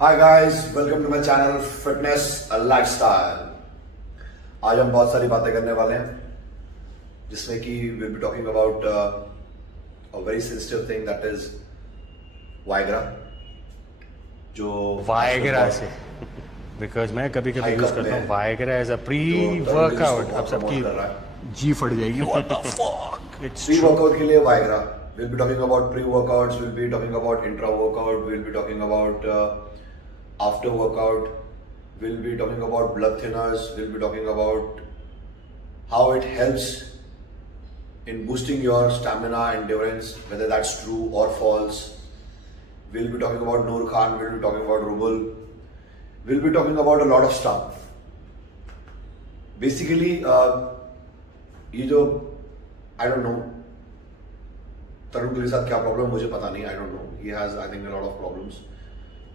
Hi guys, welcome to my channel fitness lifestyle. आज हम बहुत सारी बातें करने वाले हैं जिसमें कि will be talking about a very sensitive thing that is Viagra. जो वाइग्रा से बिकॉज मैं कभी कभी यूज करता हूँ Viagra as a pre workout. अब सबकी जी फट जाएगी। What the fuck, it's pre workout के लिए Viagra. Will be talking about pre workouts, will be talking about intra workout, will be talking about after workout, we'll be talking about blood thinners, we'll be talking about how it helps in boosting your stamina and endurance, whether that's true or false. We'll be talking about Noor Khan, we'll be talking about Rubel, we'll be talking about a lot of stuff. Basically, ये जो I don't know, तरुण के साथ क्या problem मुझे पता नहीं, I don't know. He has I think a lot of problems.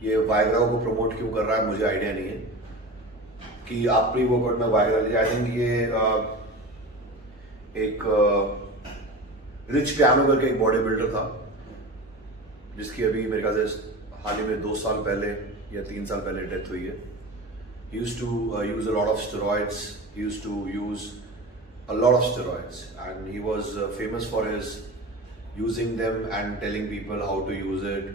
ये Viagra को प्रमोट क्यों कर रहा है मुझे आइडिया नहीं है कि आप प्री वर्कआउट में वाइग्रा लीजिए। आई थिंक ये एक रिच पियानो करके एक बॉडी बिल्डर था जिसकी अभी मेरे ख्याल से हाल ही में 2 साल पहले या 3 साल पहले डेथ हुई है। He used to use a lot of steroids. He used to use a lot of steroids and he was famous for his using them and telling people how to use it.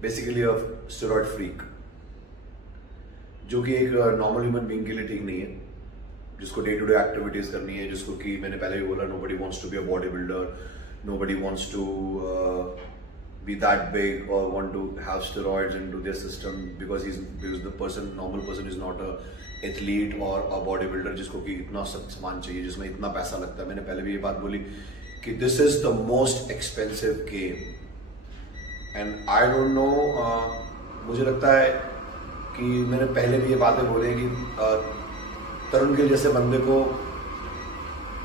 Basically a steroid freak, जो कि एक normal human being के लिए ठीक नहीं है, जिसको day to day activities करनी है, जिसको कि मैंने पहले भी बोला, nobody wants to be a body builder, nobody wants to be that big or want to have steroids into their system because the person, normal person is not a athlete or a body builder जिसको कि इतना सब सामान चाहिए, जिसमें इतना पैसा लगता है। मैंने पहले भी ये बात बोली कि this is the most expensive game and I don't know. मुझे लगता है कि मैंने पहले भी ये बातें बोली कि तरुण के जैसे बंदे को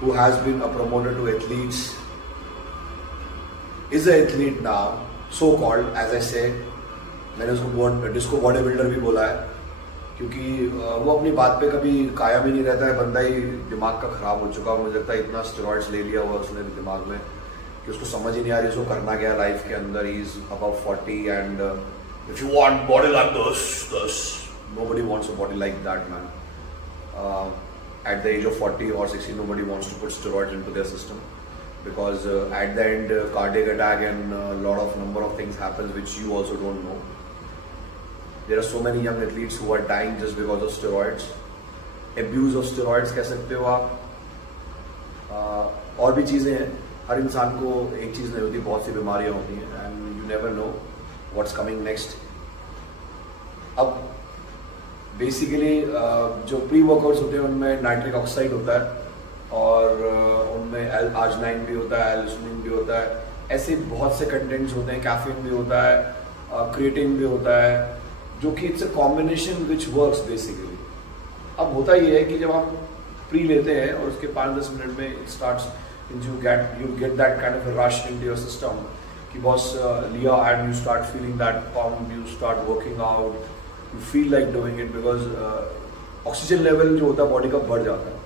who has been a promoter to athletes is an athlete now, so called, as I say, मैंने उसको डिस्को बॉडी बिल्डर भी बोला है क्योंकि वो अपनी बात पे कभी कायम ही नहीं रहता है। बंदा ही दिमाग का खराब हो चुका। मुझे लगता है इतना स्टेरॉइड्स ले लिया हुआ उसने दिमाग में कि उसको समझ ही नहीं आ रही उसको करना क्या लाइफ के अंदर। He is about 40 and if you want body like this nobody wants a body like that man. At the age of 40 or 60 nobody wants to put steroids into their system because at the end cardiac attack and a lot of number of things happens which you also don't know. There are so many young athletes who are dying just because of steroids. Abuse of steroids कह सकते हो आप। और भी चीजें हैं। हर इंसान को एक चीज नहीं होती, बहुत सी बीमारियां होती हैं and you never know what's coming next. अब बेसिकली जो प्री वर्कआउट्स होते हैं उनमें नाइट्रिक ऑक्साइड होता है और उनमें आर्जिनाइन भी होता है, एल्यूसिनिन भी होता है, ऐसे बहुत से कंटेंट्स होते हैं। कैफीन भी होता है, क्रिएटिन भी होता है, जो कि it's a combination which works basically. अब होता ये है कि जब हम प्री लेते हैं और उसके 5-10 मिनट में it starts you get that kind of a rush into your system कि बॉस लिया and you start feeling that pump, you start working out, you feel like doing it because oxygen level जो होता है body का बढ़ जाता है।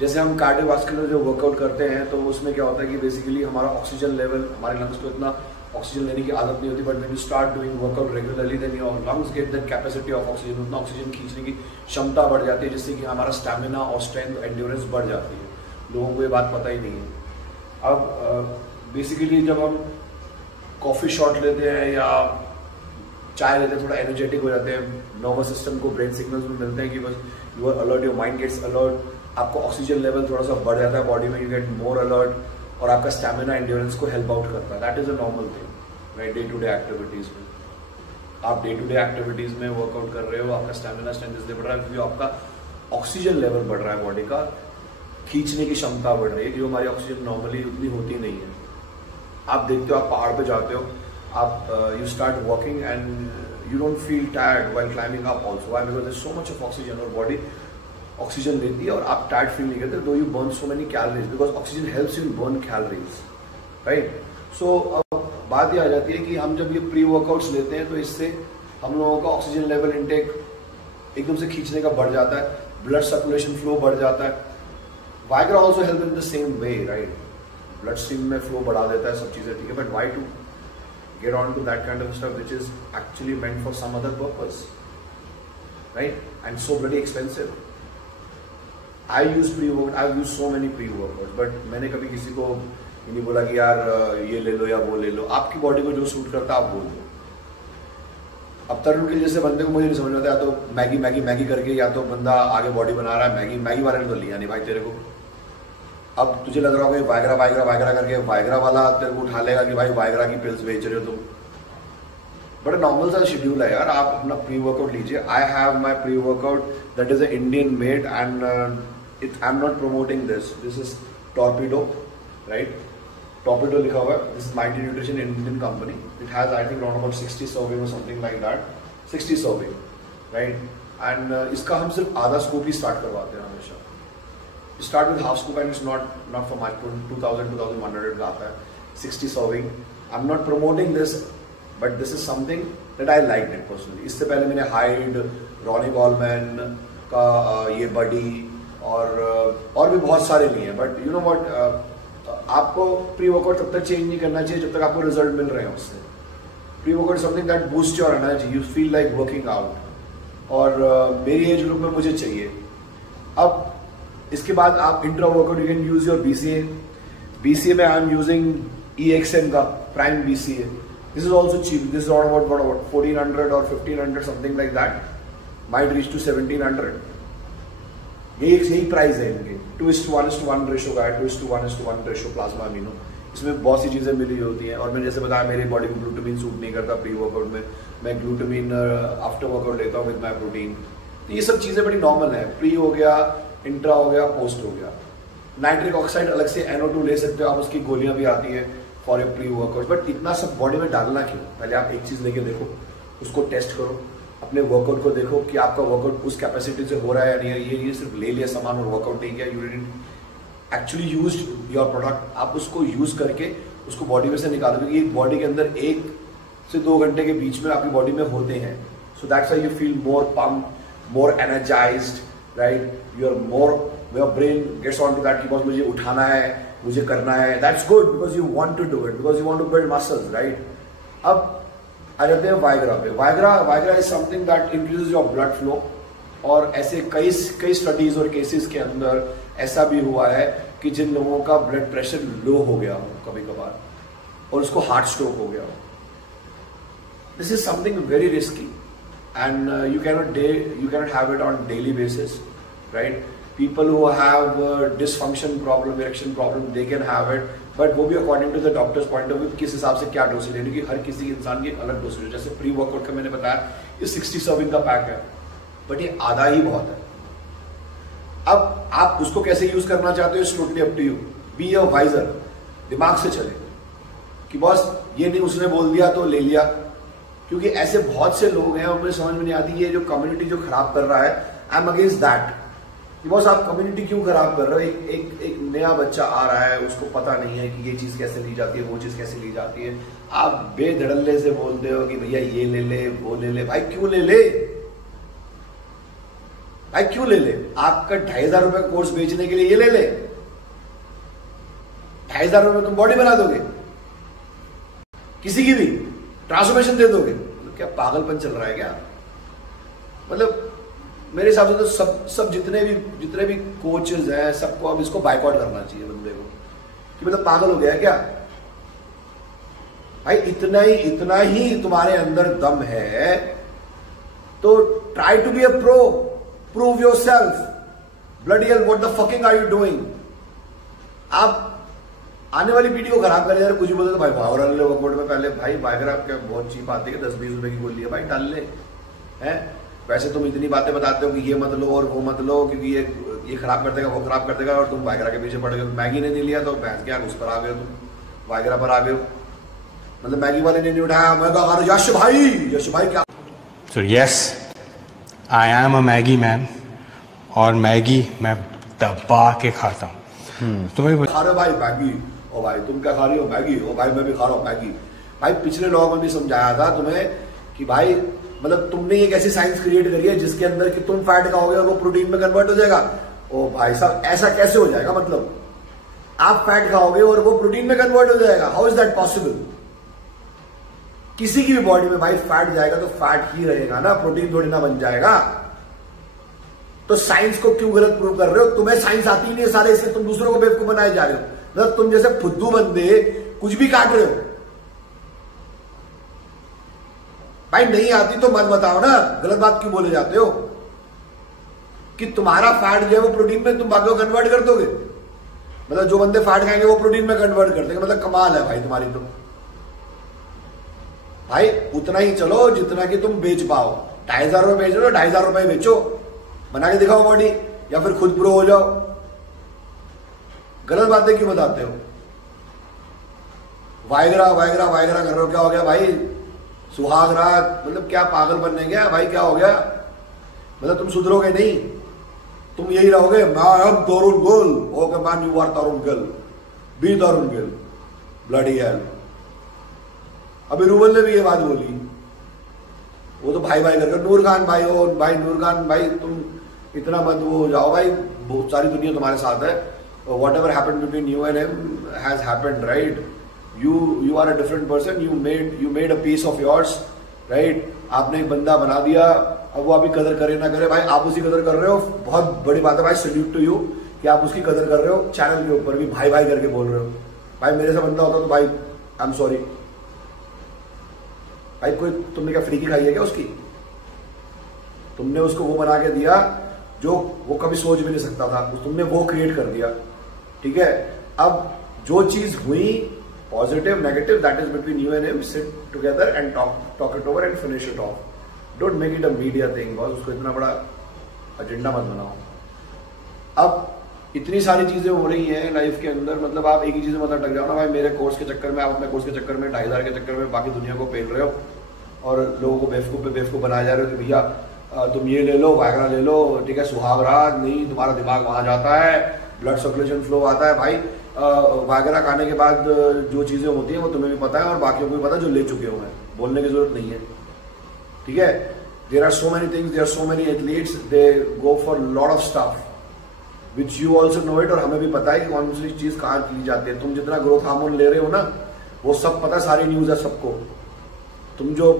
जैसे हम कार्डियोवास्कुलर जो वर्कआउट करते हैं तो उसमें क्या होता है कि बेसिकली हमारा ऑक्सीजन लेवल, हमारे लंग्स को इतना ऑक्सीजन लेने की आदत नहीं होती, but when you start doing workout regularly then your lungs get that capacity of oxygen, उतना ऑक्सीजन खींचने की क्षमता बढ़ जाती है जिससे कि हमारा स्टैमिना और स्ट्रेंथ एंड्योरेंस बढ़ जाती है। लोगों को ये बात पता ही नहीं है। अब बेसिकली जब हम कॉफ़ी शॉट लेते हैं या चाय लेते हैं, थोड़ा एनर्जेटिक हो जाते हैं, नर्वस सिस्टम को ब्रेन सिग्नल्स भी मिलते हैं कि बस you are alert, your mind gets alert, आपको ऑक्सीजन लेवल थोड़ा सा बढ़ जाता है बॉडी में, यू गेट मोर अलर्ट और आपका स्टैमिना एंड्योरेंस को हेल्प आउट करता है। That is a normal thing right, day to day activities में। आप डे टू डे एक्टिविटीज में वर्कआउट कर रहे हो, आपका स्टैमिना स्ट्रेंथ इसलिए बढ़ रहा है क्योंकि आपका ऑक्सीजन लेवल बढ़ रहा है, बॉडी का खींचने की क्षमता बढ़ रही है, जो हमारी ऑक्सीजन नॉर्मली उतनी होती नहीं है। आप देखते हो, आप पहाड़ पे जाते हो, आप you start walking and you don't feel tired while climbing up also. Why? Because there is so much of oxygen और बॉडी ऑक्सीजन लेती है और आप टायर्ड फील नहीं करते, though you burn so many calories because oxygen helps you in burn calories, right. So अब बात ये आ जाती है कि हम जब ये प्री वर्कआउट्स लेते हैं तो इससे हम लोगों का ऑक्सीजन लेवल इनटेक एकदम से खींचने का बढ़ जाता है, ब्लड सर्कुलेशन फ्लो बढ़ जाता है। Viagra also help in the same way, right. Blood stream में फ्लो बढ़ा देता है, सब चीजें ठीक है, but why to get on to that kind of stuff which is actually meant for some other purpose, right? And so bloody expensive. I use pre-workout, I've used so many pre-workouts, but मैंने कभी किसी को नहीं बोला कि यार ये ले लो या वो ले लो. आपकी बॉडी को जो सूट करता है आप बोल दो. अब तरुण के जैसे बंदे को मुझे नहीं समझ में आता, या तो मैगी मैगी मैगी करके या तो बंदा आगे बॉडी बना रहा है. मैगी मैगी वाले ने तो लिया नहीं भाई तेरे को. अब तुझे लग रहा होगा वायग्रा वायग्रा वायग्रा करके वायग्रा वाला तेरे को उठा लेगा कि भाई वायग्रा की पिल्स बेच रहे हो तुम. बड़ा नॉर्मल सा शेड्यूल है यार. आप अपना प्री वर्कआउट लीजिए. I have my pre workout that is a Indian made and I am not promoting this. This is Torpedo, right? Torpedo लिखा हुआ है. This is Mighty Nutrition, Indian company. It has I think around about 60 serving or something like that. 60 serving, right? And इसका हम सिर्फ आधा scoop ही start करवाते हैं हमेशा. Start with half scoop and it's not for much. 2100 का आता है. 60 serving. I'm not promoting this, but this is something that I liked it personally. इससे पहले मैंने Hyde, Ronnie Coleman का ये बडी और भी बहुत सारे लिए हैं. But you know what? आपको प्री वर्कआउट तब तक चेंज नहीं करना चाहिए जब तक आपको रिजल्ट मिल रहे हैं उससे. Pre workout something that boost your energy. You feel like working out. और मेरी एज ग्रुप में मुझे चाहिए. अब इसके बाद आप intra workout you can use your BCA. BCA में आई एम यूजिंग EXM का prime BCA. This is also cheap. This is all about 1400 और 1500 something like that. Might reach to 1700. यही प्राइस है इनके. 2:1:1 रेशो का है. 2:1:1 रेशो प्लाज्मा अमीनो. इसमें बहुत सी चीजें मिली होती हैं. और मैंने जैसे बताया मेरी बॉडी को ग्लूटामिन सूट नहीं करता प्री वर्कआउट में. मैं ग्लूटामिन आफ्टर वर्कआउट लेता हूँ विद माई प्रोटीन. तो ये सब चीजें बड़ी नॉर्मल है. प्री हो गया, इंट्रा हो गया, पोस्ट हो गया. नाइट्रिक ऑक्साइड अलग से NO2 ले सकते हो आप. उसकी गोलियां भी आती है for a pre workout. But इतना सब बॉडी में डालना क्यों? पहले आप एक चीज लेके देखो, उसको टेस्ट करो, अपने वर्कआउट को देखो कि आपका वर्कआउट उस कैपेसिटी से हो रहा है या नहीं. ये सिर्फ ले लिया सामान और वर्कआउट नहीं किया. You didn't actually use your product. आप उसको यूज करके उसको बॉडी में से निकालो, क्योंकि बॉडी के अंदर 1 से 2 घंटे के बीच में आपकी बॉडी में होते हैं. So that's why you feel more pump, more energised, right? Your brain gets on to that कि बस मुझे उठाना है, मुझे करना है. That's good because you want to do it, because you want to build muscles, right? अब आ जाते हैं वाइग्रा पे. Viagra is something that increases your blood flow. और ऐसे कई स्टडीज और केसेस के अंदर ऐसा भी हुआ है कि जिन लोगों का ब्लड प्रेशर लो हो गया हो कभी कभार और उसको हार्ट स्ट्रोक हो गया हो. This is something very risky. And you cannot have it on daily basis, right? People who have dysfunction problem, erection problem, they can have it, but वो भी according to the doctor's point of view किस हिसाब से क्या dosage लेनी. कि हर किसी इंसान की अलग डोसेज है. जैसे प्री वर्कआउट का मैंने बताया ये 60 सर्विंग का पैक है, बट ये आधा ही बहुत है. अब आप उसको कैसे यूज करना चाहते हो, it's totally up to you. Be a wiser. दिमाग से चले कि बॉस ये नहीं उसने बोल दिया तो ले लिया. क्योंकि ऐसे बहुत से लोग हैं और मुझे समझ में नहीं आती ये जो कम्युनिटी जो खराब कर रहा है. I am against that. Boss आप कम्युनिटी क्यों खराब कर रहे हो? एक नया बच्चा आ रहा है, उसको पता नहीं है कि ये चीज कैसे ली जाती है, वो चीज कैसे ली जाती है. आप बेधड़ल्ले से बोलते हो कि भैया ये ले ले वो ले ले. भाई क्यों ले ले? भाई क्यों ले ले? आपका 2500 रुपए का कोर्स बेचने के लिए ये ले ले. 2500 रुपए में तुम बॉडी बना दोगे किसी की भी, ट्रांसफॉर्मेशन दे दोगे. क्या पागलपन चल रहा है क्या? मतलब मेरे हिसाब से तो सब जितने भी कोचेस हैं सबको अब इसको बाइकआउट करना चाहिए बंदे को. कि मतलब पागल हो गया है क्या? भाई इतना ही तुम्हारे अंदर दम है तो try to be a pro. Prove yourself. Bloody hell what the fucking are you doing? आप आने वाली पीढ़ी को खराब कर. कुछ भी बोलते तो भाई वाइग्रा ले लो वर्कआउट में. पहले भाई वाइग्रा क्या बहुत चीप आती है, 10-20 रुपए की गोली है भाई, डाल ले. हैं वैसे तुम इतनी बातें बताते हो कि ये मत लो और वो मत लो क्योंकि ये खराब कर देगा वो खराब कर देगा, और तुम वाइग्रा के पीछे पड़ गए. मैगी ने नहीं लिया तो भैंस क्या उस पर आ गए, तुम वाइग्रा पर आ गए. मतलब मैगी वाले ने नहीं उठाया. मैं कहा यश भाई क्या. So yes, I am a Maggi man. और मैगी मैं दबा के खाता हूँ. तुम्हें खा रहे हो भाई मैगी? ओ भाई तुम क्या खा रही हो? मैगी. ओ भाई मैं भी खा रहा हूँ मैगी. भाई पिछले लोगों में भी समझाया था तुम्हें कि भाई मतलब तुमने एक ऐसी साइंस क्रिएट करी है जिसके अंदर कि तुम फैट खाओगे और वो प्रोटीन में कन्वर्ट हो जाएगा. ओ भाई साहब ऐसा कैसे हो जाएगा? मतलब आप फैट खाओगे और वो प्रोटीन में कन्वर्ट हो जाएगा. How is that possible? किसी की भी बॉडी में भाई फैट जाएगा तो फैट ही रहेगा ना, प्रोटीन थोड़ी ना बन जाएगा। तो साइंस को क्यों गलत प्रूव कर रहे हो? तुम्हें साइंस आती ही नहीं है सारे, इसलिए तुम दूसरों को बेवकूफ बनाए जा रहे हो। मतलब तुम जैसे फुद्दू बंदे कुछ भी काट रहे हो। भाई नहीं आती तो मत बताओ ना, गलत बात क्यों बोले जाते हो कि तुम्हारा फैट जो है वो प्रोटीन में तुम बाकी को कन्वर्ट कर दोगे। मतलब जो बंदे फैट खाएंगे वो प्रोटीन में कन्वर्ट कर देंगे। मतलब कमाल है भाई तुम्हारी। तो भाई उतना ही चलो जितना कि तुम बेच पाओ। 2,500 रुपए बेच रहे हो, 2,500 रुपए बेचो, बना के दिखाओ बॉडी, या फिर खुद प्रो हो जाओ। गलत बातें क्यों बताते हो? वायग्रा वायग्रा वायग्रा कर रहे हो, क्या हो गया भाई? सुहाग रात, मतलब क्या पागल बनने गया भाई? क्या हो गया? मतलब तुम सुधरोगे नहीं, तुम यही रहोगे मैम तरुण गुल। ओके मैन, यू आर तरुण गुल, बी तरुण गुल, ब्लडी हेल। अभी रूबल ने भी ये बात बोली, वो तो भाई भाई करके नूर खान भाई हो भाई, नूर खान भाई तुम इतना मत वो हो जाओ भाई, बहुत सारी दुनिया तुम्हारे साथ है। Whatever happened between you and him has happened, right? You are a different person, you made a piece of yours, right? आपने एक बंदा बना दिया, अब वो अभी कदर करे ना करे भाई, आप उसकी कदर कर रहे हो, बहुत बड़ी बात है भाई। सल्यूट टू यू कि आप उसकी कदर कर रहे हो। चैनल के ऊपर भी भाई भाई करके बोल रहे हो। भाई मेरे से बंदा होता तो भाई आई एम सॉरी भाई, कोई तुमने क्या फ्री की खाई है क्या उसकी? तुमने उसको वो बना के दिया जो वो कभी सोच भी नहीं सकता था, तुमने वो क्रिएट कर दिया, ठीक है? अब जो चीज हुई positive negative, that is between you and him, sit together and talk it over and finish it of. Don't make it a media thing, boss उसको इतना बड़ा एजेंडा मत बनाओ। अब इतनी सारी चीजें हो रही हैं लाइफ के अंदर, मतलब आप एक ही चीज में मत अटक जाओ ना भाई। मेरे कोर्स के चक्कर में, आप अपने कोर्स के चक्कर में, 2,500 के चक्कर में बाकी दुनिया को पेल रहे हो और लोगों को बेवकूफ पे बेवकूफ बनाए जा रहे हो कि भैया तुम ये ले लो, वायग्रा ले लो, ठीक है, सुहाग रात नहीं, तुम्हारा दिमाग वहां जाता है, ब्लड सर्कुलेशन फ्लो आता है। भाई वायग्रा खाने के बाद जो चीजें होती हैं वो तुम्हें भी पता है और बाकियों को भी पता है जो ले चुके हुए हैं, बोलने की जरूरत नहीं है, ठीक है? There are so many things, there are so many athletes, they go for lot of stuff which you also know it, और हमें भी पता है कि कौन सी चीज कहाँ की जाती है। तुम जितना ग्रोथ हार्मोन ले रहे हो ना, वो सब पता, सारी न्यूज है सबको। तुम जो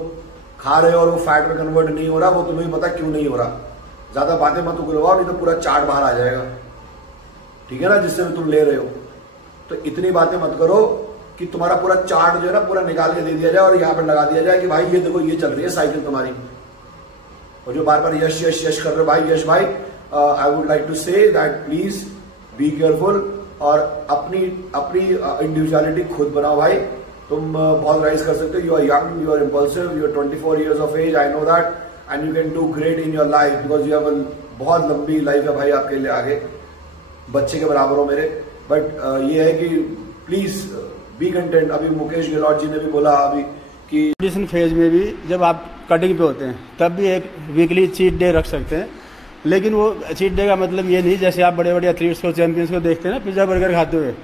खा रहे हो और वो फैट में कन्वर्ट नहीं हो रहा, वो तुम्हें पता क्यों नहीं हो रहा। ज्यादा बातें मत उगलवाओ, नहीं तो पूरा चार्ट बाहर आ जाएगा, ठीक है ना, जिससे तुम ले रहे हो। तो इतनी बातें मत करो कि तुम्हारा पूरा चार्ट जो है ना पूरा निकाल के दे दिया जाए और यहाँ पर लगा दिया जाए कि भाई ये देखो ये चल रही है साइकिल तुम्हारी। और जो बार बार यश यश यश कर रहे हो भाई, यश भाई I would like to say that please be careful और अपनी इंडिविजुअलिटी खुद बनाओ भाई। तुम बहुत राइज कर सकते हो, you are young, you are impulsive, you are 24 years of age, I know that, and you can do great in your life because you have बहुत लंबी लाइफ है भाई आपके लिए आगे, बच्चे के बराबर हो मेरे। बट ये है कि प्लीज बी कंटेंट। अभी मुकेश गहलोत जी ने भी बोला अभी कि कंडीशन फेज में भी जब आप कटिंग पे होते हैं तब भी एक वीकली चीट डे रख सकते हैं, लेकिन वो चीट डे का मतलब ये नहीं जैसे आप बड़े बड़े एथलीट्स को, चैंपियंस को देखते हैं ना पिज्जा बर्गर खाते हुए,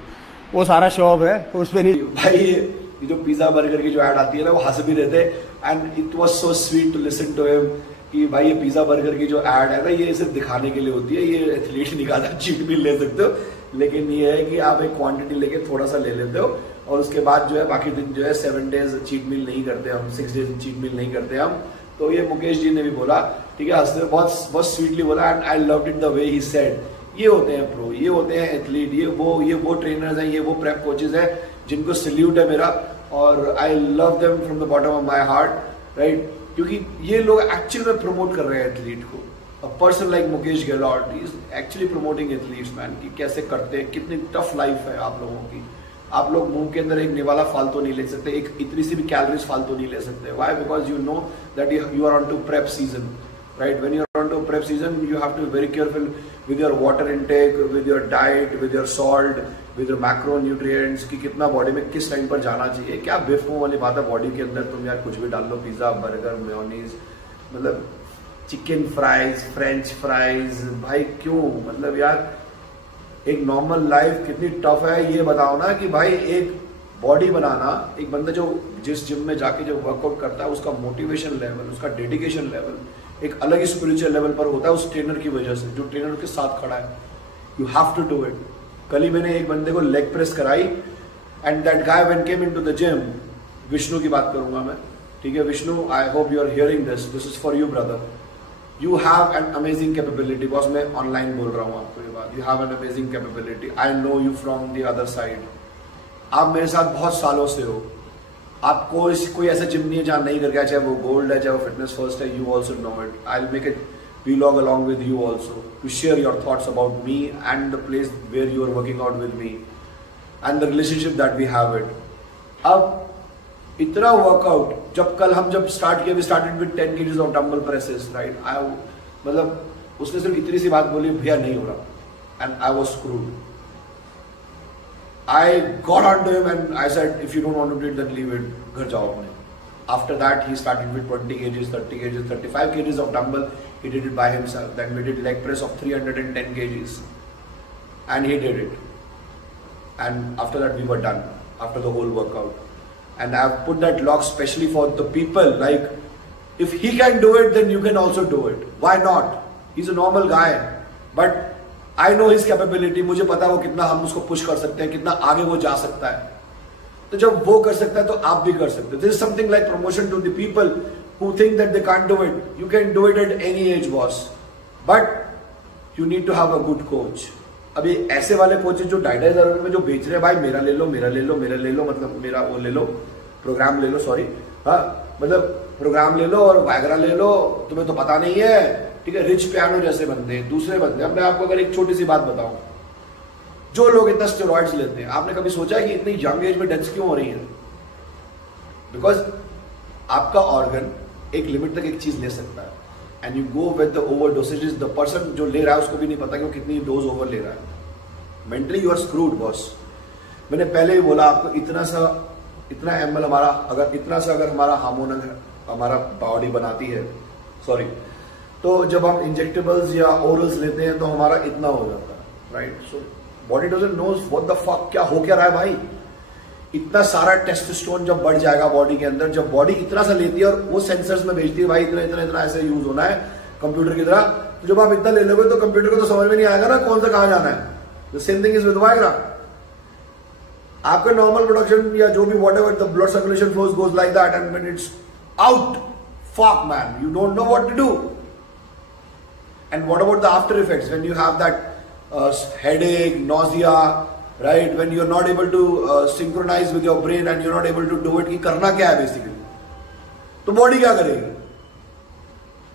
वो सारा शो ऑफ है उस पर नहीं। भाई ये जो पिज्जा बर्गर की जो ऐड आती है ना, वो हंस भी रहते and it was so sweet to listen to him कि भाई ये पिज्जा बर्गर की जो ऐड है ना, ये सिर्फ दिखाने के लिए होती है, ये एथलीट निकाला, चीट भी ले सकते हो, लेकिन ये है कि आप एक क्वांटिटी लेके थोड़ा सा ले लेते हो और उसके बाद जो है बाकी दिन जो है 7 days चीट मील नहीं करते हम, 6 days चीट मील नहीं करते हम। तो ये मुकेश जी ने भी बोला, ठीक है, हंसते बहुत बहुत स्वीटली बोला and I loved it the way he said. ये होते हैं प्रो, ये होते हैं एथलीट, ये वो ट्रेनर्स हैं, ये वो प्रेप कोचेज हैं जिनको सल्यूट है मेरा, और I love them from the bottom of my heart, right? क्योंकि ये लोग एक्चुअली में प्रमोट कर रहे हैं एथलीट को। A person like Mukesh Gehlot is actually promoting athletes man, कि कैसे करते हैं, कितनी टफ लाइफ है आप लोगों की। आप लोग मुंह के अंदर एक निवाला फालतू नहीं ले सकते, एक इतनी सी भी कैलोरीज फालतू नहीं ले सकते। Why? Because you know that you are on to prep season, right? When you're on to prep season, you have to be very careful with your water intake, with your diet, with your salt, with your macronutrients, कि कितना body में किस time पर जाना चाहिए। क्या बेवकूफ वाली बात है बॉडी के अंदर तुम यार कुछ भी डाल लो, पिज्जा बर्गर मेयोनीज, मतलब चिकन फ्राइज, फ्रेंच फ्राइज, भाई क्यों? मतलब यार एक नॉर्मल लाइफ कितनी टफ है ये बताओ ना, कि भाई एक बॉडी बनाना, एक बंदा जो जिस जिम में जाके जो वर्कआउट करता है उसका मोटिवेशन लेवल, उसका डेडिकेशन लेवल एक अलग ही स्पिरिचुअल लेवल पर होता है उस ट्रेनर की वजह से, जो ट्रेनर के साथ खड़ा है। You have to do it. कल ही मैंने एक बंदे को लेग प्रेस कराई and that guy when came into the gym, Vishnu की बात करूंगा मैं, ठीक है Vishnu, I hope you are hearing this is for you brother. You have an amazing capability. Boss मैं ऑनलाइन बोल रहा हूँ आपको ये बात. You have an amazing capability. I know you from the other side. आप मेरे साथ बहुत सालों से हो. आपको कोई ऐसा जिम नहीं है जहाँ नहीं कर गया, चाहे वो गोल्ड है चाहे वो फिटनेस फर्स्ट है. You also know it. I will make it vlog along with you also to share your thoughts about me and the place where you are working out with me and the relationship that we have it. अब इतना workout जब start किया, we started with 10 kgs of dumbbell presses, right? मतलब उसने सिर्फ इतनी सी बात बोली, भैया नहीं हो रहा, and I was screwed. I got onto him and I said, if you don't want to do it, then leave it. घर जाओ अपने. After that, he started with 20 kgs, 30 kgs, 35 kgs of dumbbell. He did it by himself. Then we did leg press of 310 kgs. And he did it. And after that, we were done. After the whole workout. And I've put that log specially for the people. Like, if he can do it, then you can also do it. Why not? He's a normal guy. But I know his capability. मुझे पता है वो कितना हम उसको push कर सकते हैं, कितना आगे वो जा सकता है. तो जब वो कर सकता है तो आप भी कर सकते हो. This is something like promotion to the people who think that they can't do it. You can do it at any age, boss. But you need to have a good coach. अभी ऐसे वाले coaches जो 2,500 में जो बेच रहे हैं, भाई मेरा ले लो, मतलब मेरा वो ले लो, प्रोग्राम ले लो, सॉरी, हाँ, मतलब प्रोग्राम ले लो और वायग्रा ले लो, तुम्हें तो पता नहीं है, ठीक है. रिच पियानो जैसे बंदे हैं, दूसरे बंदे. अब मैं आपको अगर एक छोटी सी बात बताऊं, जो लोग इतना स्टेरॉइड्स लेते हैं, आपने कभी सोचा है कि इतनी यंग एज में डेथ्स क्यों हो रही है? बिकॉज आपका ऑर्गन एक लिमिट तक एक चीज ले सकता है, and you go with the over dosages. The person जो ले रहा है उसको भी नहीं पता कि वो कितनी डोज ओवर ले रहा है. Mentally you are screwed boss. मैंने पहले ही बोला आपको, इतना ml हमारा अगर हमारा हार्मोन हमारा बॉडी बनाती है, सॉरी, तो जब हम इंजेक्टेबल्स या ओरल्स लेते हैं तो हमारा इतना हो जाता है, right? So body doesn't knows what the fuck, क्या हो क्या रहा है भाई. इतना सारा टेस्टोस्टेरोन जब बढ़ जाएगा बॉडी के अंदर, जब बॉडी इतना सा लेती है और वो सेंसर्स में भेजती है, भाई इतना ऐसे यूज होना है कंप्यूटर की तरह. तो जब आप इतना ले लोगे तो कंप्यूटर को तो समझ में नहीं आएगा ना कौन सा कहां जाना है. The same thing is with Viagra. आपका नॉर्मल प्रोडक्शन या जो भी whatever the blood circulation flows goes like that, and when it's out, fuck man, you don't know what to do. And what about the after effects when you have that headache, nausea, right? When you're not able to synchronize with your brain and you're not able to do it, कि करना क्या है basically? तो body क्या करेगी?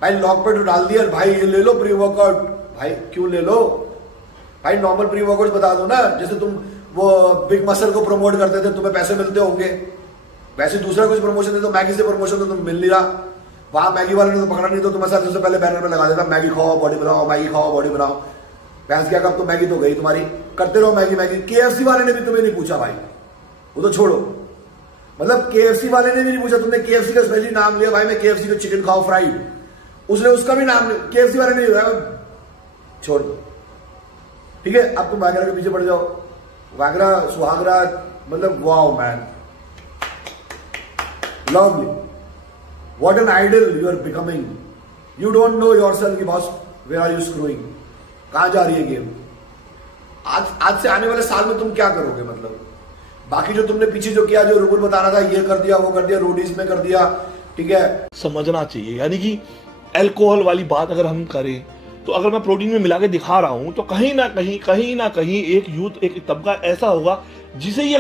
भाई lock पे डाल दिया, भाई ये ले लो प्री वर्कआउट. भाई क्यों ले लो भाई? नॉर्मल प्री वर्कआउट बता दो ना. जैसे तुम वो बिग मसल को प्रमोट करते थे, तुम्हें पैसे मिलते होंगे, वैसे दूसरा कुछ प्रमोशन दे. तो मैगी से प्रमोशन तो तुम्हें मिल नहीं रहा. वहां मैगी वाले ने तो पकड़ा नहीं, तो तुम्हें साथ सबसे पहले बैनर पे लगा देता, मैगी खाओ बॉडी बनाओ, मैगी खाओ बॉडी बनाओ. भैंस क्या, कब तो मैगी तो गई तुम्हारी, करते रहो मैगी. केएफसी वाले ने भी तुम्हें नहीं पूछा भाई, वो तो छोड़ो. मतलब केएफसी वाले ने भी नहीं पूछा, तुमने केएफसी का स्पेशली नाम लिया, भाई मैं केएफसी को चिकन खाओ फ्राइड, उसने उसका भी नाम केएफसी वाले ने लिया, छोड़ दो. ठीक है, अब तुम वायग्रा के पीछे पड़ जाओ. वायग्रा, सुहागरा, मतलब wow man, lovely, what an idol you are becoming. You don't know yourself कि boss where are you screwing, कहां जा रही है गेम. आज से आने वाले साल में तुम क्या करोगे? मतलब बाकी जो तुमने पीछे जो किया, जो रुबुल बता रहा था, ये कर दिया वो कर दिया, रोडीज में कर दिया, ठीक है, समझना चाहिए. यानी कि अल्कोहल वाली बात अगर हम करें तो अगर मैं प्रोटीन में मिला के दिखा रहा हूं तो कहीं ना कहीं एक यूथ, एक तबका ऐसा होगा जिसे ये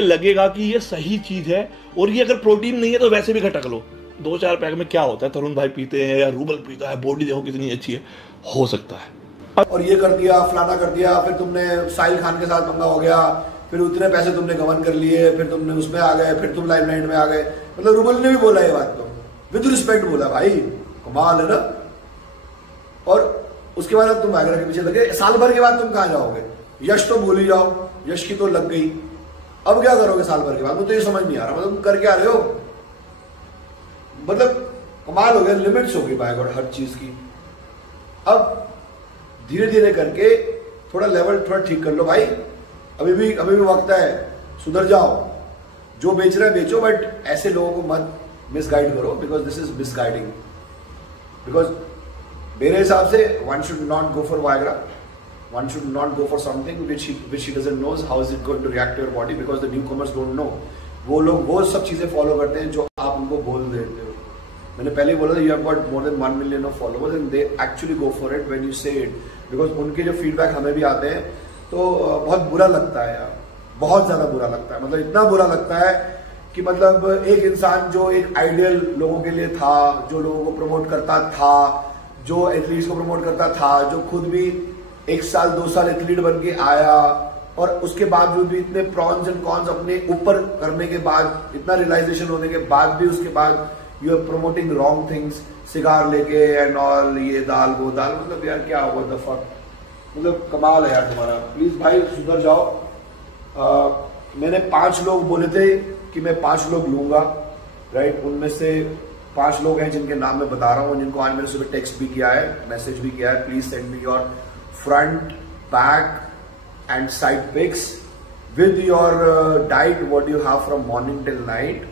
लगेगा कि ये सही चीज है. और ये अगर प्रोटीन नहीं है तो वैसे भी खटक लो, 2-4 पैक में क्या होता है, तरुण भाई पीते हैं या रूबल पीता है, बॉडी देखो कितनी अच्छी है, हो सकता है. और ये कर दिया, फलाना कर दिया, फिर तुमने साहिल खान के साथ पंगा हो गया, फिर उतने पैसे तुमने गवन कर लिए, फिर तुमने उसमें आ गए, फिर तुम लाइमलाइट में आ गए. मतलब रूबल ने भी बोला ये बात, तो विद रिस्पेक्ट बोला, भाई कमाल है ना. और उसके बाद अब तुम वायग्रा के पीछे लगे. साल भर के बाद तुम कहां जाओगे? यश तो भूल ही जाओ, यश की तो लग गई. अब क्या करोगे साल भर के बाद? मुझे तो ये समझ नहीं आ रहा. मतलब तुम कर क्या रहे हो? मतलब कमाल हो गया, लिमिट्स हो गई बाय गॉड हर चीज की. अब धीरे धीरे करके थोड़ा लेवल थोड़ा ठीक कर लो भाई. अभी भी वक्त है, सुधर जाओ. जो बेच रहे हैं बेचो, बट ऐसे लोगों को मत मिसगाइड करो, because this is misguiding. Because मेरे हिसाब से one should not go for Viagra, one should not go for something which he doesn't knows how is it going to react to your body, because the newcomers don't know वो लोग वो सब चीजें follow करते हैं जो आप उनको बोल देते हो। मैंने पहले ही बोला था, you have got more than 1 million of followers and they actually go for it when you से इट, बिकॉज उनके जो फीडबैक हमें भी आते हैं तो बहुत बुरा लगता है यार, बहुत ज्यादा बुरा लगता है। मतलब इतना बुरा लगता है कि मतलब एक इंसान जो एक आइडियल लोगों के लिए था, जो लोगों को प्रमोट करता था, जो एथलीट्स को प्रमोट करता था, जो खुद भी 1 साल 2 साल एथलीट बन के आया और उसके बावजूद भी इतने प्रॉन्स एंड कॉन्स अपने ऊपर करने के बाद, इतना रियलाइजेशन होने के बाद भी उसके बाद you are promoting wrong things, cigar लेके एंड ऑल, ये दाल वो दाल, मतलब यार क्या हुआ द फक, मतलब कमाल है यार तुम्हारा। प्लीज भाई सुधर जाओ। मैंने 5 लोग बोले थे कि मैं 5 लोग लूंगा, राइट, उनमें से 5 लोग हैं जिनके नाम मैं बता रहा हूँ, जिनको आज मैंने सुबह टेक्स्ट भी किया है, मैसेज भी किया है, please send me your front back and side pics with your diet what you have from morning till night,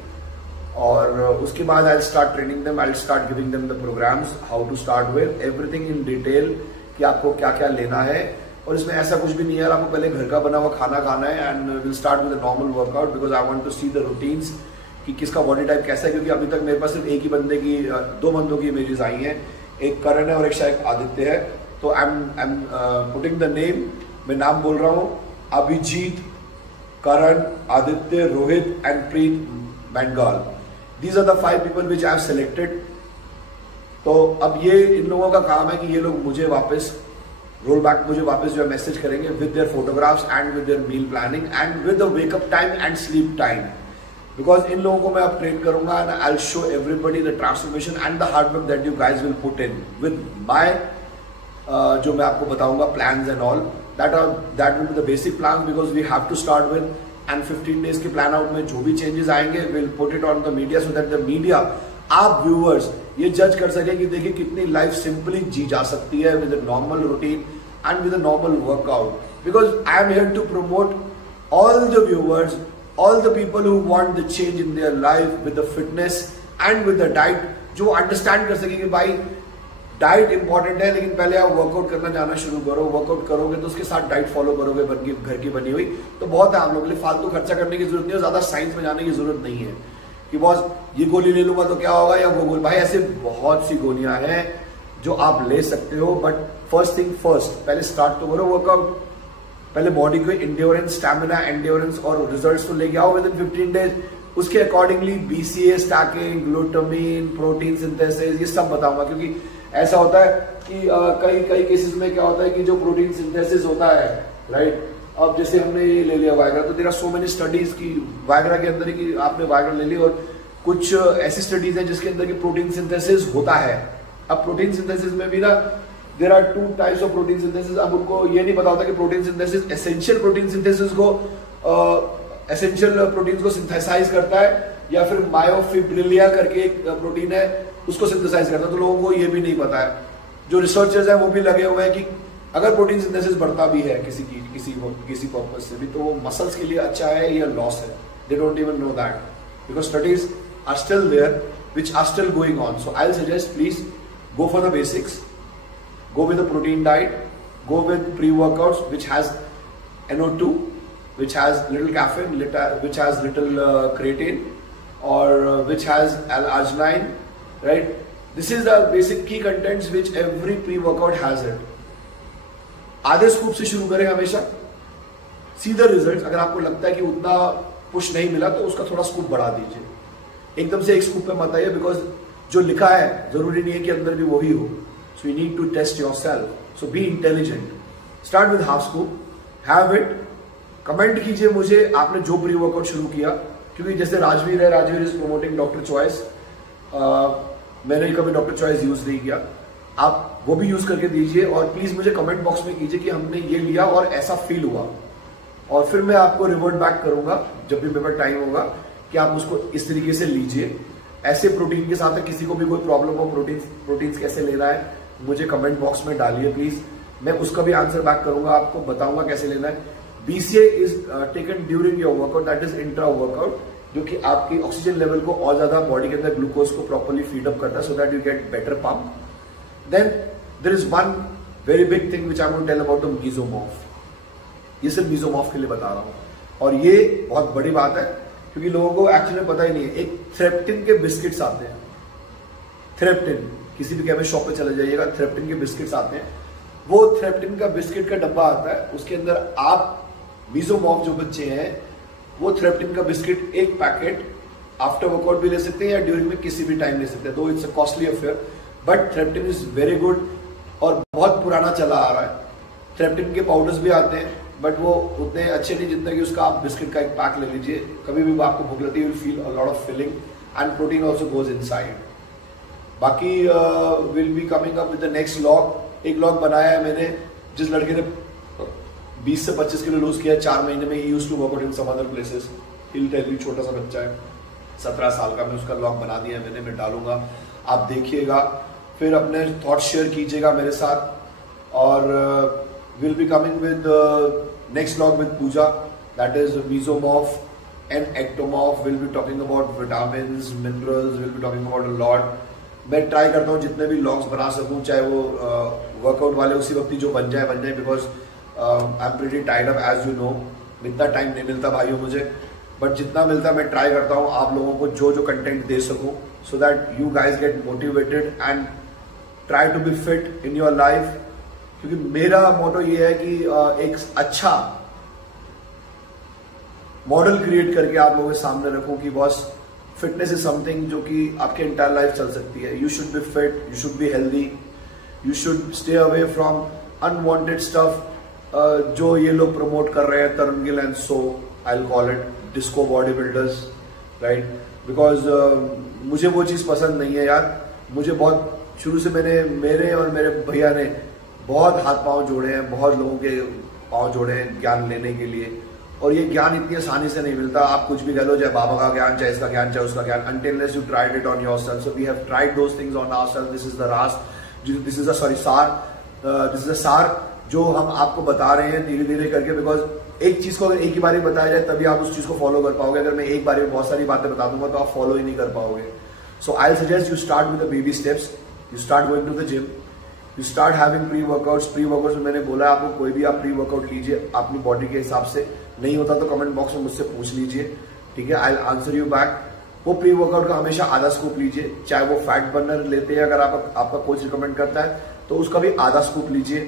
और उसके बाद I'll start training them, I'll start giving them the programs, how to start with everything in detail कि आपको क्या क्या लेना है। और इसमें ऐसा कुछ भी नहीं है, आपको पहले घर का बना हुआ खाना खाना है and we'll start with a normal workout because I want to see the routines कि किसका बॉडी टाइप कैसा है, क्योंकि अभी तक मेरे पास सिर्फ एक ही बंदे की 2 बंदों की इमेजेस आई हैं, एक करण है और एक शायद आदित्य है। तो I am putting the name, मैं नाम बोल रहा हूं, Abhijeet, Karan, Aditya, Rohit and Preet Bengal. These are the 5 people which I have selected. तो अब ये इन लोगों का काम है कि ये लोग मुझे वापस रोल बैक, मुझे वापस जो है मैसेज करेंगे with their photographs and with their meal planning and with the wake up time and sleep time, because इन लोगों को मैं अब ट्रेन करूंगा and I will show everybody the transformation and the hard work that you guys will put in with my जो मैं आपको बताऊंगा plans and all, that will be the basic plans because we have to start with, and 15 days के plan out में जो भी changes आएंगे we'll put it on the media so that the media, आप viewers ये judge कर सके कि देखिए कितनी life simply जी जा सकती है with a normal routine and with a normal workout, because I am here to promote all the viewers, all the people who want the change in their life with the fitness and with the diet, जो understand कर सके कि भाई diet important है, लेकिन पहले आप workout करना जाना शुरू करो, वर्कआउट करोगे तो उसके साथ डाइट फॉलो करोगे घर की बनी हुई, तो बहुत है आप लोगों के लिए, फालतू खर्चा करने की जरूरत नहीं है, ज्यादा साइंस में जाने की जरूरत नहीं है कि बॉस ये गोली ले लूंगा तो क्या होगा या वो गोली। भाई ऐसे बहुत सी गोलियां हैं जो आप ले सकते हो, बट फर्स्ट थिंग फर्स्ट, पहले स्टार्ट तो करो वर्कआउट, पहले बॉडी को इंड्योरेंस, स्टैमिना, एंड्योरेंस और रिजल्ट्स तो लेके आओ विद इन 15 डेज। उसके accordingly BCA stacking, glutamine, protein synthesis, ये सब बताऊंगा, क्योंकि ऐसा होता है कि कई केसेस में क्या होता है कि जो प्रोटीन सिंथेसिस होता है, राइट, अब जैसे हमने ये ले लिया वायग्रा, तो there are so many studies की वायग्रा के अंदर कि आपने वायग्रा ले ली, और कुछ ऐसी स्टडीज हैं जिसके अंदर की प्रोटीन सिंथेसिस होता है। अब प्रोटीन सिंथेसिस में भी ना there are 2 types of protein synthesis. अब उनको ये नहीं पता होता कि protein synthesis essential protein synthesis को एसेंशियल प्रोटीन को सिंथेसाइज करता है, या फिर मायोफिब्रिलिया करके एक प्रोटीन है उसको सिंथेसाइज करता है। तो लोगों को ये भी नहीं पता है, जो रिसर्चर्स हैं वो भी लगे हुए हैं कि अगर प्रोटीन सिंथेसिस बढ़ता भी है किसी पर्पज से भी, तो वो मसल्स के लिए अच्छा है या लॉस है, they don't even know that, because studies are still there which are still going on. So I'll suggest please go for the basics, go with the protein diet, go with pre-workouts which has NO2, which has little caffeine, which has little creatine, or which has L-arginine, right? This is the basic key contents which every pre-workout has it. आधे scoop से शुरू करें हमेशा, सीधा result. अगर आपको लगता है कि उतना पुश नहीं मिला तो उसका थोड़ा स्कूप बढ़ा दीजिए, एकदम से एक स्कूप पे मत आइए, बिकॉज जो लिखा है जरूरी नहीं है कि अंदर भी वही हो। So you need to test yourself, so be intelligent, start with half scoop, have it, comment कीजिए मुझे आपने जो प्री वर्कआउट शुरू किया, क्योंकि जैसे राजवीर है, Rajveer is promoting doctor choice, मैंने कभी डॉक्टर चॉइस यूज नहीं किया, आप वो भी यूज करके दीजिए, और प्लीज मुझे कमेंट बॉक्स में कीजिए कि हमने ये लिया और ऐसा फील हुआ, और फिर मैं आपको रिवर्ट बैक करूंगा जब भी मेरे पास टाइम होगा कि आप उसको इस तरीके से लीजिए। ऐसे प्रोटीन के साथ किसी को भी कोई प्रॉब्लम हो, प्रोटीन कैसे लेना है मुझे कमेंट बॉक्स में डालिए प्लीज, मैं उसका भी आंसर बैक करूंगा, आपको बताऊंगा कैसे लेना है। BCA is taken during your workout, that is intra workout, जो कि आपकी ऑक्सीजन लेवल को और ज्यादा बॉडी के अंदर ग्लूकोज को प्रॉपर्ली फीड अप करता है, so that you get better pump. Then there is one very big thing which I want to tell about the mesomorph. ये सिर्फ मेसोमॉर्फ के लिए बता रहा हूं, और ये बहुत बड़ी बात है क्योंकि लोगों को एक्चुअली पता ही नहीं है। एक थ्रेप्टिन के बिस्किट्स आते हैं, थ्रेप्टिन, किसी भी केमिस्ट शॉप पे चले जाइएगा, थ्रेप्टिन के बिस्किट्स आते हैं। वो थ्रेप्टिन का बिस्किट का डब्बा आता है, उसके अंदर आप मीजोमॉफ जो बच्चे हैं वो थ्रेप्टिन का बिस्किट एक पैकेट आफ्टर वर्कआउट भी ले सकते हैं या ड्यूरिंग में किसी भी टाइम ले सकते हैं। Though it's a costly affair, but Threptin is very good और बहुत पुराना चला आ रहा है। थ्रेप्टिन के पाउडर्स भी आते हैं, बट वो उतने अच्छे नहीं जितने कि उसका आप बिस्किट का एक पैक ले लीजिए। कभी भी आपको भूख लगती है, you will feel a lot of filling and protein also goes inside. बाकी will be coming up with the next vlog. एक व्लॉग बनाया है मैंने, जिस लड़के ने 20 से 25 किलो लूज किया 4 महीने में, he used to work out in some other places, he will tell you. छोटा सा बच्चा है, 17 साल का, मैं उसका व्लॉग बना दिया मैंने, मैं डालूंगा, आप देखिएगा, फिर अपने थॉट शेयर कीजिएगा मेरे साथ। और will be coming with next vlog with Pooja, that is mesomorph and ectomorph. Will be talking about vitamins, minerals, will be talking about a lot. मैं ट्राई करता हूँ जितने भी व्लॉग्स बना सकूँ, चाहे वो वर्कआउट वाले उसी वक्त ही जो बन जाए, because I am pretty tied up as you know. इतना टाइम नहीं मिलता भाइयों मुझे, बट जितना मिलता मैं ट्राई करता हूँ आप लोगों को जो जो कंटेंट दे सकूँ, so that you guys get motivated and try to be fit in your life. क्योंकि मेरा मोटो ये है कि एक अच्छा मॉडल क्रिएट करके आप लोगों के सामने रखूं कि बॉस फिटनेस इज समथिंग जो कि आपके एंटायर लाइफ चल सकती है। You should be fit, you should be healthy, you should stay away from unwanted stuff जो ये लोग प्रमोट कर रहे हैं, Tarun Gill and so I will call it disco body builders, right? Because मुझे वो चीज पसंद नहीं है यार। मुझे बहुत शुरू से मेरे और मेरे भैया ने बहुत हाथ पांव जोड़े हैं, बहुत लोगों के पांव जोड़े हैं ज्ञान लेने के लिए, और ये ज्ञान इतनी आसानी से नहीं मिलता। आप कुछ भी कह लो, चाहे बाबा का ज्ञान, चाहे इसका ज्ञान, चाहे उसका ज्ञान, until unless you tried it on yourself. So we have tried those things on ourselves. This is the RAS, this is the this is the SAR जो हम आपको बता रहे हैं धीरे धीरे करके। बिकॉज एक चीज को अगर एक ही बार बताया जाए तभी आप उस चीज को फॉलो कर पाओगे। अगर मैं एक बार में बहुत सारी बातें बता दूंगा तो आप फॉलो ही नहीं कर पाओगे। So I will suggest you start with the baby steps, you start going to the gym, you start having pre workouts. Pre workouts में मैंने बोला आपको कोई भी आप प्री वर्कआउट लीजिए अपनी बॉडी के हिसाब से, नहीं होता तो कमेंट बॉक्स में मुझसे पूछ लीजिए, ठीक है? I will answer you back. वो प्री वर्कआउट का हमेशा आधा स्कूप लीजिए, चाहे वो फैट बर्नर लेते हैं अगर आपका कोच रिकमेंड करता है तो उसका भी आधा स्कूप लीजिए,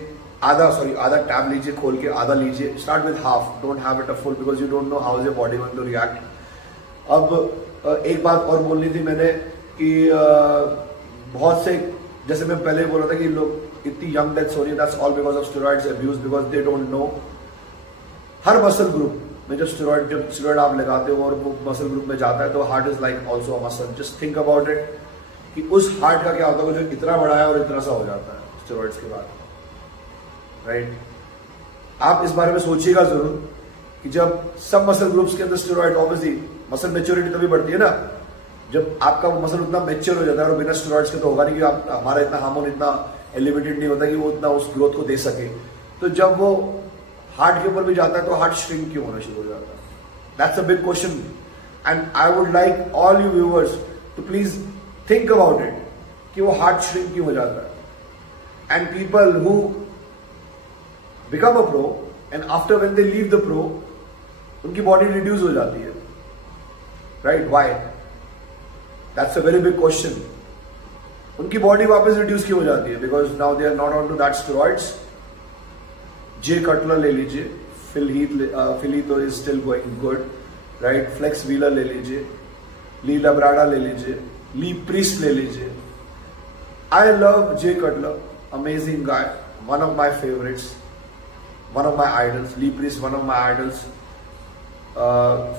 आधा टैब लीजिए, खोल के आधा लीजिए। Start with half, don't have it a full because you don't know how is your body going to react. अब एक बात और बोलनी थी मैंने कि बहुत से, जैसे मैं पहले बोल रहा था कि लोग इतनी यंग डेथ्स हो रही है, that's all because of steroids abuse, because they don't know. Her muscle group में जब स्टेरॉइड आप लगाते हो और वो मसल ग्रुप में जाता है तो heart is like also a muscle. Just think about it कि उस हार्ट का क्या होता है जो इतना बड़ा है और इतना सा हो जाता है स्टेरॉइड्स के बाद, राइट? आप इस बारे में सोचिएगा जरूर कि जब सब मसल ग्रुप्स के अंदर स्टेरॉइड, ऑब्वियसली मसल मैच्योरिटी तभी बढ़ती है ना जब आपका मसल उतना मैच्योर हो जाता है, और बिना स्टेरॉइड्स के तो होगा नहीं कि हमारा इतना हार्मोन इतना एलिवेटेड नहीं होता कि वो इतना उस ग्रोथ को दे सके। तो जब वो हार्ट के ऊपर भी जाता है तो हार्ट श्रिंक क्यों होना शुरू हो जाता है? That's a big question and I would like all you viewers to please think about it कि वो हार्ट श्रिंक क्यों हो जाता है। And people who become a pro and after when they leave the pro उनकी body reduce हो जाती है, right? Why? That's a very big question. उनकी बॉडी वापस रिड्यूस क्यों हो जाती है? Because now they are not on to that steroids. Jay Cutler ले लीजिए, फिल तो is still going good, right? Flex Wheeler ले लीजिए, ली लब्राडा ले लीजिए, ली प्रीस्ट ले लीजिए। I love Jay Cutler, amazing guy, one of my favourites, one of my idols. Lee Priest one of my idols,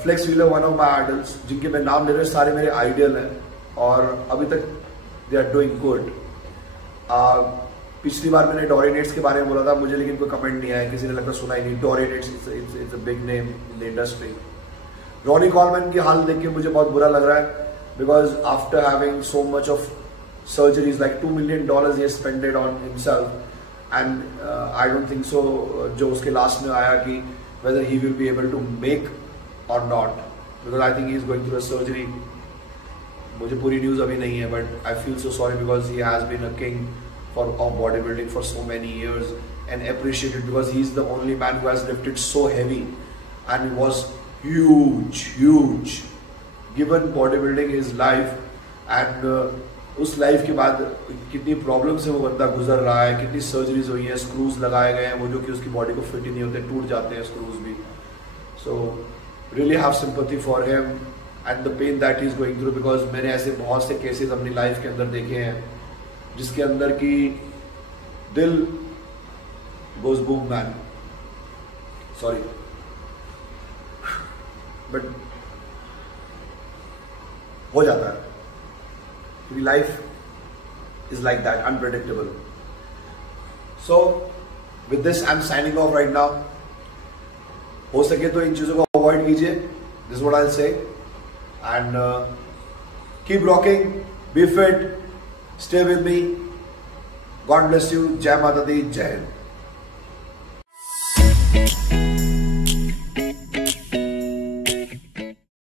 Flex Wheeler one of my idols. जिनके मैं नाम ले रहे सारे मेरे आइडियल हैं और अभी तक दे आर डूइंग गुड। पिछली बार मैंने डोरेनेट्स के बारे में बोला था मुझे, लेकिन कोई कमेंट नहीं आया, किसी ने लगता सुना ही नहीं। Dorian Yates it's a big name in the industry. Ronnie Coleman की हाल देख के मुझे बहुत बुरा लग रहा है because after having so much of surgeries like $2 million he has spent it on himself and I don't think so जो उसके लास्ट में आया कि whether he will be able to make or not because I think he is going through a surgery। मुझे पूरी news अभी नहीं है but I feel so sorry because he has been a king of bodybuilding for so many years and appreciated because he is the only man who has lifted so heavy and he was huge given body building is life, and उस life के बाद कितनी problem से वो बंदा गुजर रहा है, कितनी सर्जरीज हुई हैं, स्क्रूज लगाए गए हैं वो जो कि उसकी बॉडी को फिट ही नहीं होते, टूट जाते हैं स्क्रूज भी. So really have sympathy for him and the pain that he is going through, because मैंने ऐसे बहुत से केसेस अपनी लाइफ के अंदर देखे हैं जिसके अंदर की दिल goes boom man, sorry, but हो जाता है क्योंकि life is like that, unpredictable. So with this I am signing off right now. हो सके तो इन चीजों को अवॉइड कीजिए, this is what I will say, and keep rocking, be fit, stay with me. God bless you. जय माता दी, जय हिंद.